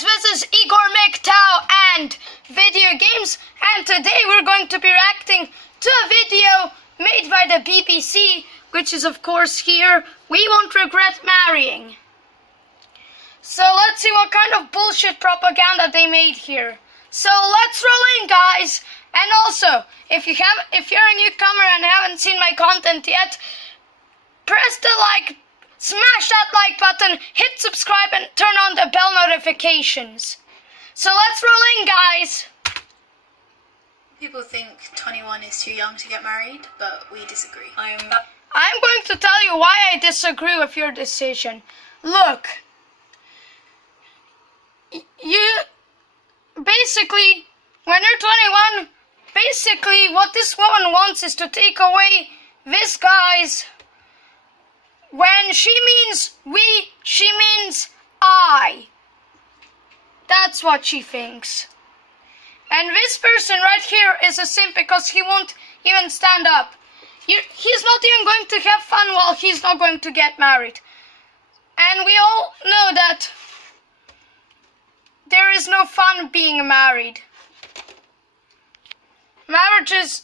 guys, this is MGTOW and video games, and today we're going to be reacting to a video made by the BBC, which is of course here, We Won't Regret Marrying. So let's see what kind of bullshit propaganda they made here. So let's roll in, guys. And also, if you're a newcomer and haven't seen my content yet, press the like, smash that like button, hit subscribe and turn on the bell notifications. So let's roll in, guys. People think 21 is too young to get married, but we disagree. I'm going to tell you why I disagree with your decision. Look, you basically, when you're 21, basically what this woman wants is to take away this guy's. When she means we, she means I. That's what she thinks. And this person right here is a simp because he won't even stand up. He's not even going to have fun while he's not going to get married. And we all know that there is no fun being married. Marriage is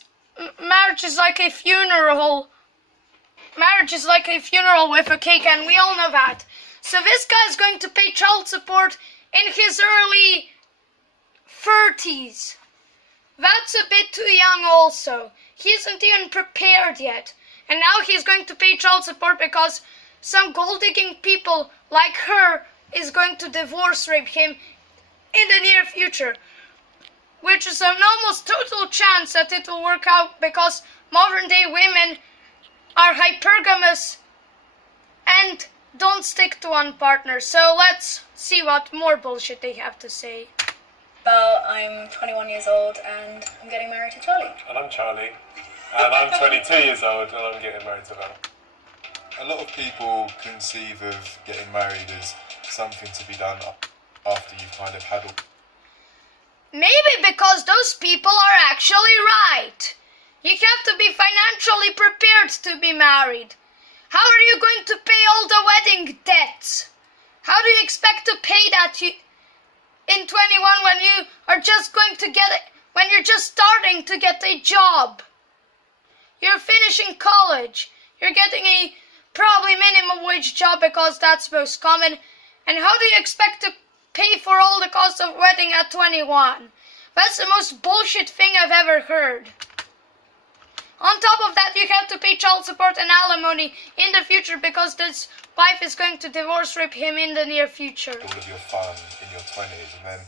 like a funeral. Marriage is like a funeral with a cake, and we all know that. So this guy's going to pay child support in his early 30s. That's a bit too young also. He isn't even prepared yet. And now he's going to pay child support because some gold-digging people like her is going to divorce rape him in the near future. Which is an almost total chance that it will work out because modern-day women are hypergamous and don't stick to one partner. So let's see what more bullshit they have to say. Well, I'm 21 years old and I'm getting married to Charlie. And I'm Charlie. And I'm 22 years old and I'm getting married to Val. A lot of people conceive of getting married as something to be done after you've kind of had all. Maybe because those people are actually right. You have to be financially prepared to be married. How are you going to pay all the wedding debts? How do you expect to pay that in 21 when you are just going to get it, when you're just starting to get a job? You're finishing college. You're getting a probably minimum wage job because that's most common. And how do you expect to pay for all the cost of wedding at 21? That's the most bullshit thing I've ever heard. On top of that, you have to pay child support and alimony in the future because this wife is going to divorce rape him in the near future. All of your fun in your 20s, and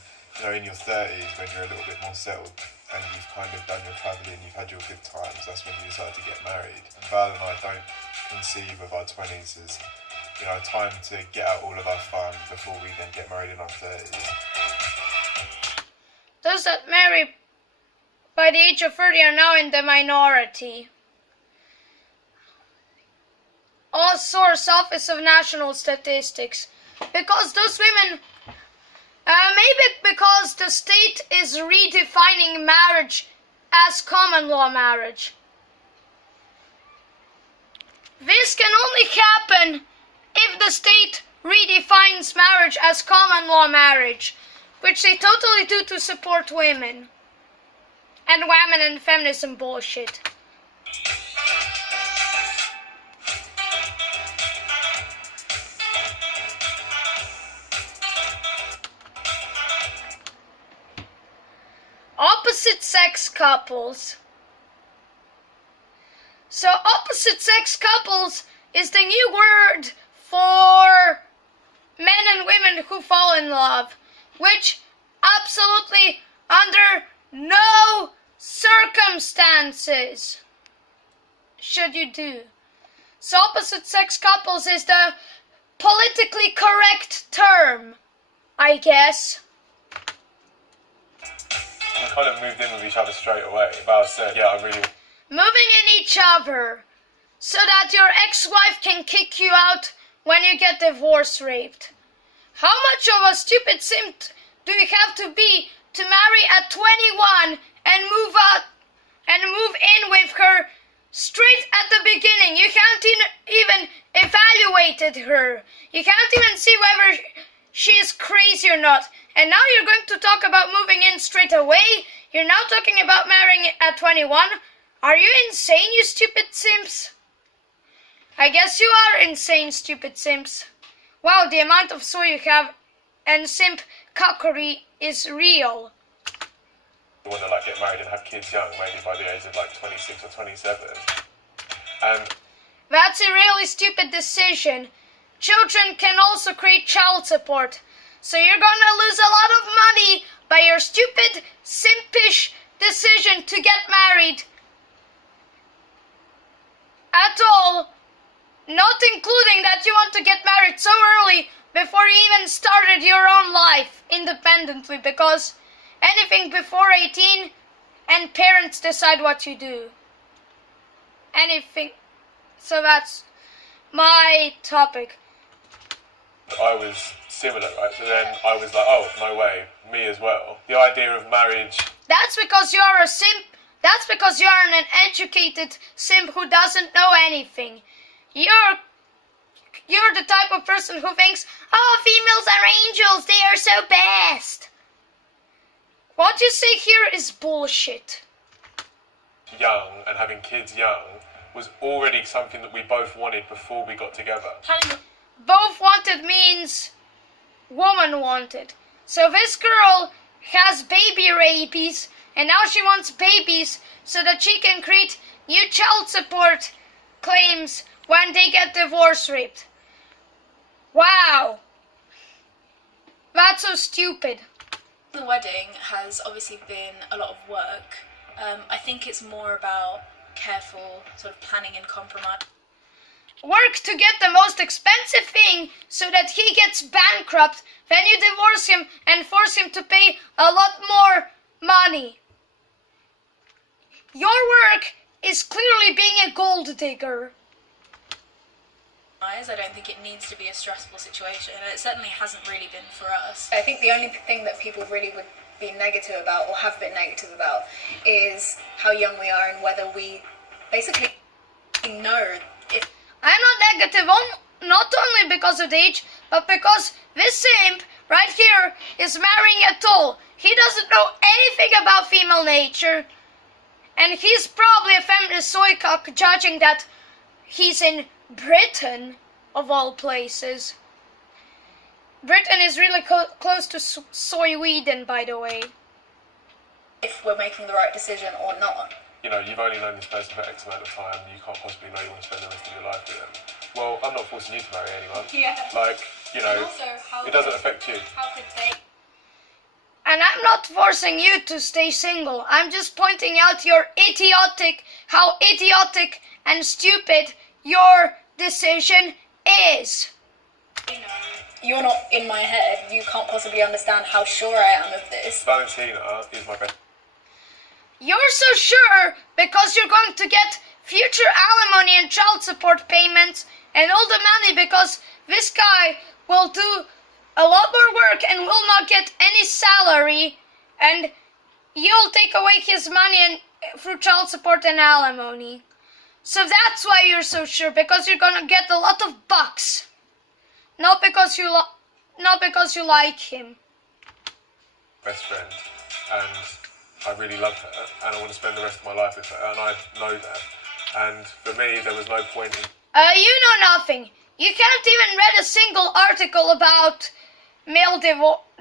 then, in your 30s when you're a little bit more settled and you've kind of done your travelling, you've had your good times, that's when you decide to get married. And Val and I don't conceive of our 20s as, time to get out all of our fun before we then get married in our 30s. Those that marry by the age of 30 are now in the minority. All source, Office of National Statistics. Because those women, maybe because the state is redefining marriage as common law marriage. This can only happen if the state redefines marriage as common law marriage, which they totally do to support women. And women and feminism bullshit. Opposite sex couples. So opposite sex couples is the new word for men and women who fall in love, which absolutely under no circumstances should you do. So opposite sex couples is the politically correct term, I guess. We kind of moved in with each other straight away. Val said, yeah, I really... Moving in each other so that your ex-wife can kick you out when you get divorce raped. How much of a stupid simp do you have to be to marry at 21 and move out and move in with her straight at the beginning? You can't even evaluate her. You can't even see whether she is crazy or not. And now you're going to talk about moving in straight away? You're now talking about marrying at 21? Are you insane, you stupid simps? I guess you are insane, stupid simps. Wow, the amount of soy you have and simp cockery is real. You want to like get married and have kids young, maybe by the age of like 26 or 27. And That's a really stupid decision. Children can also create child support. So you're gonna lose a lot of money by your stupid, simpish decision to get married. At all. Not including that you want to get married so early before you even started your own life independently, because anything before 18 and parents decide what you do. Anything. So that's my topic. I was similar, right? So then I was like, oh, no way, me as well. The idea of marriage. That's because you're a simp. That's because you're an educated simp who doesn't know anything. You're the type of person who thinks, oh, females are angels, they are so best. What you say here is bullshit. Young and having kids young was already something that we both wanted before we got together. Both wanted means woman wanted. So this girl has baby rabies, and now she wants babies so that she can create new child support claims when they get divorce raped. Wow. That's so stupid. The wedding has obviously been a lot of work. I think it's more about careful sort of planning and compromise. Work to get the most expensive thing so that he gets bankrupt, then you divorce him and force him to pay a lot more money. Your work is clearly being a gold digger. I don't think it needs to be a stressful situation, and it certainly hasn't really been for us. I think the only thing that people really would be negative about, or have been negative about, is how young we are and whether we basically know if... I'm not negative, not only because of the age, but because this simp right here is marrying at all. He doesn't know anything about female nature, and he's probably a feminist soycock, judging that he's in Britain, of all places. Britain is really close to Sweden, by the way. if we're making the right decision or not. You know, you've only known this person for X amount of time, you can't possibly know you want to spend the rest of your life with them. Well, I'm not forcing you to marry anyone. Yeah. Like, you know, Also, it doesn't affect you. How could they? And I'm not forcing you to stay single. I'm just pointing out how idiotic and stupid your decision is. You know, you're not in my head. You can't possibly understand how sure I am of this. Valentina is my best. You're so sure because you're going to get future alimony and child support payments and all the money because this guy will do a lot more work and will not get any salary, and you'll take away his money through child support and alimony. So that's why you're so sure, because you're gonna get a lot of bucks, not because you like him. Best friend, and I really love her, and I want to spend the rest of my life with her, and I know that. And for me, there was no point in. You know nothing. You can't even read a single article about male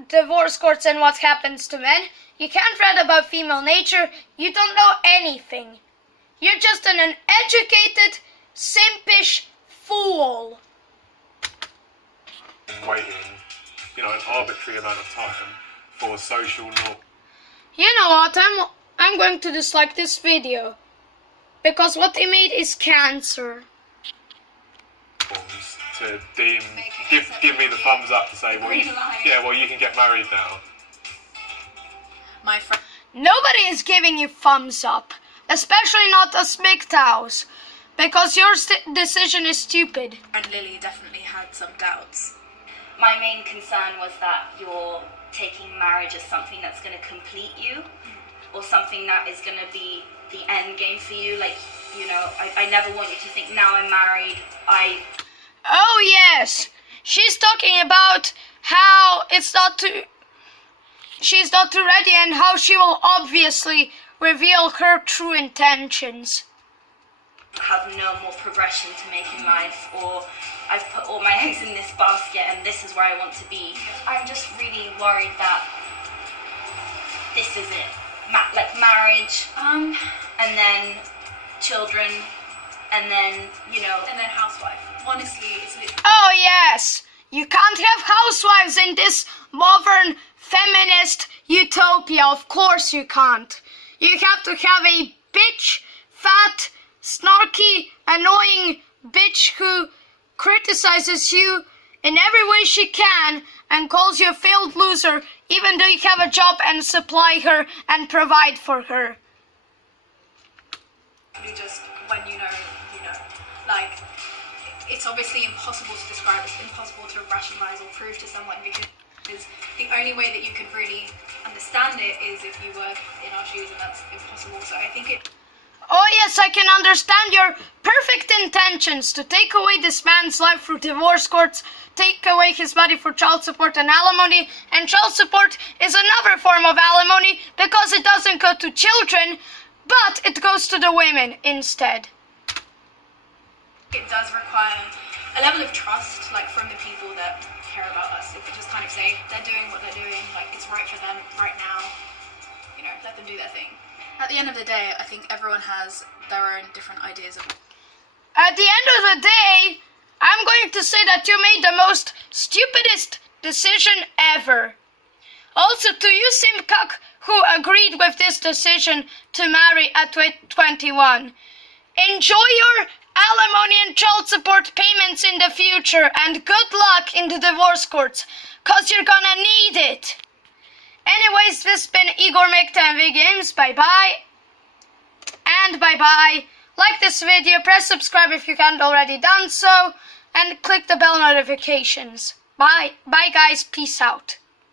divorce courts and what happens to men. You can't read about female nature. You don't know anything. You're just an uneducated, simpish fool. Waiting, you know, an arbitrary amount of time for social norm. You know what? I'm going to dislike this video because what they made is cancer. To deem, give me the thumbs up to say, well, you can get married now. My friend Nobody is giving you thumbs up, especially not us MGTOWs, because your decision is stupid. Lily definitely had some doubts. My main concern was that you're taking marriage as something that's going to complete you, or something that is going to be the end game for you. Like, you know, I never want you to think, now I'm married, Oh yes, she's talking about how it's not to she's not ready and how she will obviously reveal her true intentions. Have no more progression to make in life, or I've put all my eggs in this basket and this is where I want to be. I'm just really worried that this is it. Like marriage, and then children, and then, you know, And then housewife. Honestly, it's literally... Oh yes, you can't have housewives in this modern feminist utopia. Of course you can't. You have to have a bitch, fat, snarky, annoying bitch who criticizes you in every way she can and calls you a failed loser, even though you have a job and supply her and provide for her. Just when you know, like, it's obviously impossible to describe, it's impossible to rationalize or prove to someone, because the only way that you could really understand it is if you were in our shoes, and that's impossible. So I think it... Oh yes, I can understand your perfect intentions to take away this man's life through divorce courts, take away his body for child support and alimony, and child support is another form of alimony because it doesn't go to children, but it goes to the women instead. It does require a level of trust, like, from the people that care about us. If they just kind of say they're doing what they're doing, like, it's right for them right now, let them do their thing. At the end of the day, I think everyone has their own different ideas of... At the end of the day, I'm going to say that you made the most stupidest decision ever. Also to you, Simcock, who agreed with this decision to marry at 21. Enjoy your alimony and child support payments in the future, and good luck in the divorce courts, cause you're gonna need it. Anyways, this has been Igor MGTOW BBC Games. Bye-bye. And bye-bye. Like this video, press subscribe if you haven't already done so, and click the bell notifications. Bye. Bye guys, peace out.